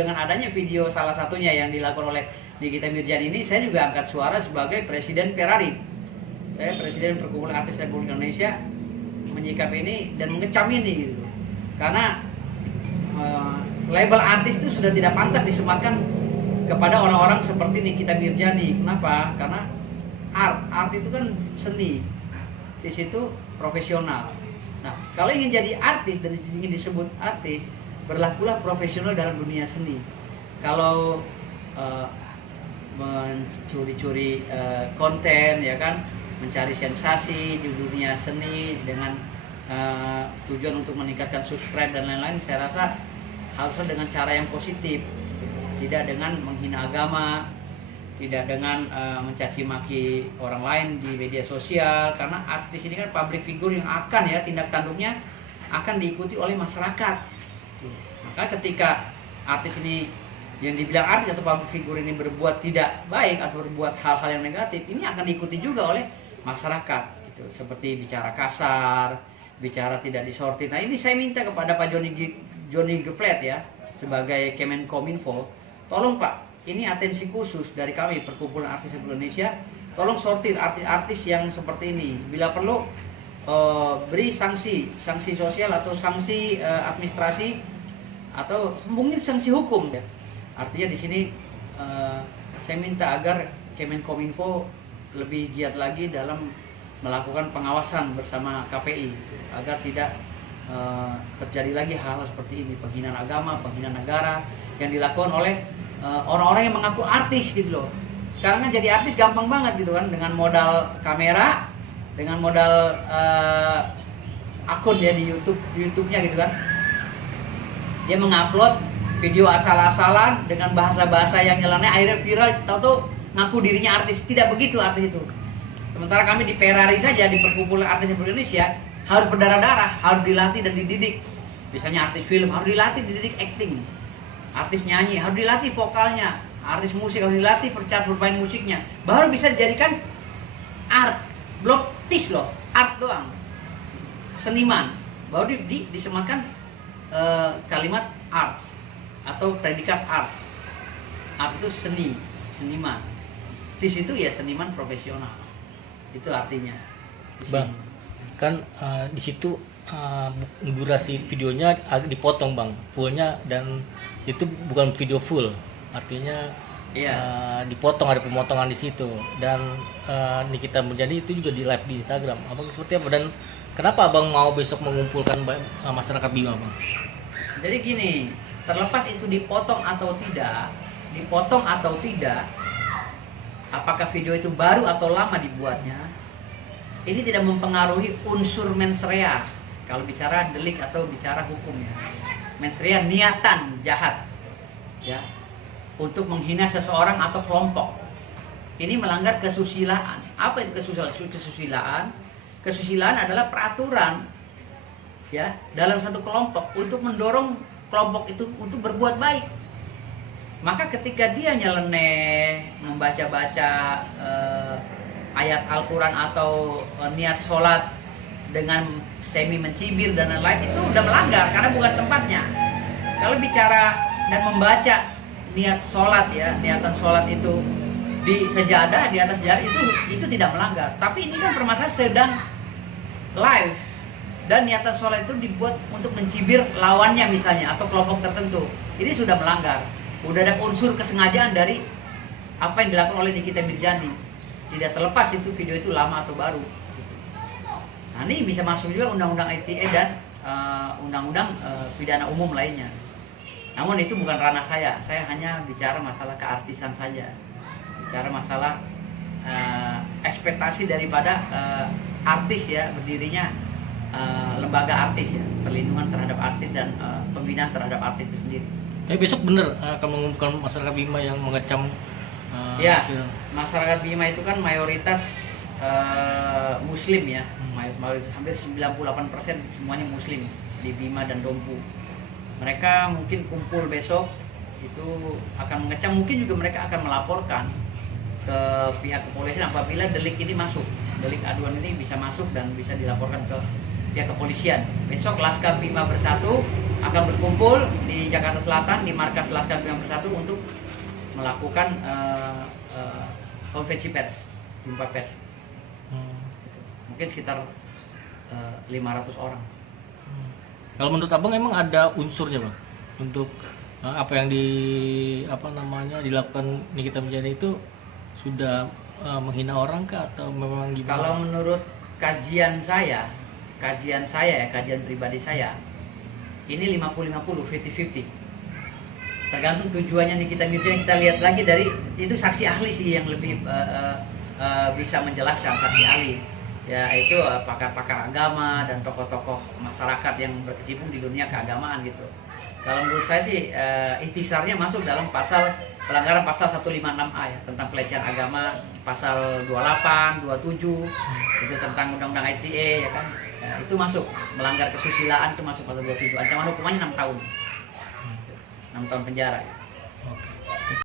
dengan adanya video salah satunya yang dilakukan oleh Nikita Mirzani ini, saya juga angkat suara sebagai Presiden Ferrari. Saya Presiden Perkumpulan Artis Republik Indonesia menyikapi ini dan mengecam ini gitu. Karena label artis itu sudah tidak pantas disematkan kepada orang-orang seperti Nikita Mirzani. Kenapa? Karena art itu kan seni. Di situ profesional. Nah, kalau ingin jadi artis dan ingin disebut artis, berlakulah profesional dalam dunia seni. Kalau mencuri-curi konten, ya kan, mencari sensasi di dunia seni dengan tujuan untuk meningkatkan subscribe dan lain-lain, saya rasa harusnya dengan cara yang positif, tidak dengan menghina agama, tidak dengan mencaci maki orang lain di media sosial, karena artis ini kan public figure yang akan ya tindak tanduknya akan diikuti oleh masyarakat. Maka ketika artis ini yang dibilang artis atau public figure ini berbuat tidak baik atau berbuat hal-hal yang negatif, ini akan diikuti juga oleh masyarakat. Gitu. Seperti bicara kasar, bicara tidak disortir. Nah ini saya minta kepada Pak Johnny G. Plate ya sebagai Kemenkominfo, tolong Pak. Ini atensi khusus dari kami Perkumpulan Artis Indonesia. Tolong sortir artis-artis yang seperti ini. Bila perlu beri sanksi sosial atau sanksi administrasi atau mungkin sanksi hukum ya. Artinya di sini saya minta agar Kemenkominfo lebih giat lagi dalam melakukan pengawasan bersama KPI agar tidak terjadi lagi hal-hal seperti ini, penghinaan agama, penghinaan negara yang dilakukan oleh orang-orang yang mengaku artis gitu loh. Sekarang kan jadi artis gampang banget gitu kan, dengan modal kamera, dengan modal akun ya di YouTube-nya gitu kan. Dia mengupload video asal-asalan dengan bahasa-bahasa yang nyeleneh, akhirnya viral, tahu-tahu ngaku dirinya artis. Tidak begitu artis itu. Sementara kami di Ferrari saja, di Perkumpulan Artis Indonesia, harus berdarah-darah, harus dilatih dan dididik. Misalnya artis film harus dilatih, dididik acting. Artis nyanyi harus dilatih vokalnya, artis musik harus dilatih bermain musiknya, baru bisa dijadikan art. Belum tis loh, art doang, seniman, baru disematkan kalimat art atau predikat art. Art itu seni, seniman. Tis itu ya seniman profesional. Itu artinya. Bang, kan di situ durasi videonya dipotong bang, fullnya, dan itu bukan video full, artinya dipotong, ada pemotongan di situ. Dan Nikita Mirzani itu juga di live di Instagram. Abang seperti apa, dan kenapa abang mau besok mengumpulkan masyarakat Bima bang? Jadi gini, terlepas itu dipotong atau tidak, apakah video itu baru atau lama dibuatnya, ini tidak mempengaruhi unsur mens rea. Kalau bicara delik atau bicara hukumnya, mens rea niatan jahat, ya, untuk menghina seseorang atau kelompok. Ini melanggar kesusilaan. Apa itu kesusilaan? Kesusilaan adalah peraturan, ya, dalam satu kelompok untuk mendorong kelompok itu untuk berbuat baik. Maka ketika dia nyeleneh, membaca-baca ayat Al-Quran atau niat sholat dengan semi mencibir dan lain-lain, itu udah melanggar karena bukan tempatnya. Kalau bicara dan membaca niat sholat ya, niatan sholat itu di sejadah, di atas sejadah, itu tidak melanggar. Tapi ini kan permasalahan sedang live dan niatan sholat itu dibuat untuk mencibir lawannya misalnya atau kelompok tertentu. Ini sudah melanggar. Udah ada unsur kesengajaan dari apa yang dilakukan oleh Nikita Mirzani. Tidak terlepas itu video itu lama atau baru. Nah ini bisa masuk juga undang-undang ITE dan undang-undang pidana umum lainnya. Namun itu bukan ranah saya hanya bicara masalah keartisan saja. Bicara masalah ekspektasi daripada artis ya, berdirinya lembaga artis ya, perlindungan terhadap artis dan pembinaan terhadap artis itu sendiri. Tapi besok bener akan mengumpulkan masyarakat Bima yang mengecam ya, masyarakat Bima itu kan mayoritas Muslim ya, mayoritas hampir 98% semuanya Muslim di Bima dan Dompu. Mereka mungkin kumpul besok itu akan mengecam, mungkin juga mereka akan melaporkan ke pihak kepolisian apabila delik ini masuk, delik aduan ini bisa masuk dan bisa dilaporkan ke pihak kepolisian. Besok Laskar Bima Bersatu akan berkumpul di Jakarta Selatan di markas Laskar Bima Bersatu untuk melakukan konferensi pers, jumpa pers. Mungkin sekitar 500 orang. Kalau menurut abang emang ada unsurnya bang untuk apa yang dilakukan Nikita Mirzani itu sudah menghina orang kah atau memang gimana? Kalau menurut kajian saya ya, kajian pribadi saya, ini 50-50, 50-50. Tergantung tujuannya Nikita Mirzani. Kita lihat lagi dari itu saksi ahli sih yang lebih bisa menjelaskan, saksi ahli. Ya itu pakar-pakar agama dan tokoh-tokoh masyarakat yang berkecimpung di dunia keagamaan gitu. Kalau menurut saya sih ikhtisarnya masuk dalam pelanggaran pasal 156A ya, tentang pelecehan agama, pasal 28, 27 itu tentang undang-undang ITE ya kan. Ya, itu masuk melanggar kesusilaan, itu masuk pasal 27. Ancaman hukumannya 6 tahun. 6 tahun penjara ya. Oke.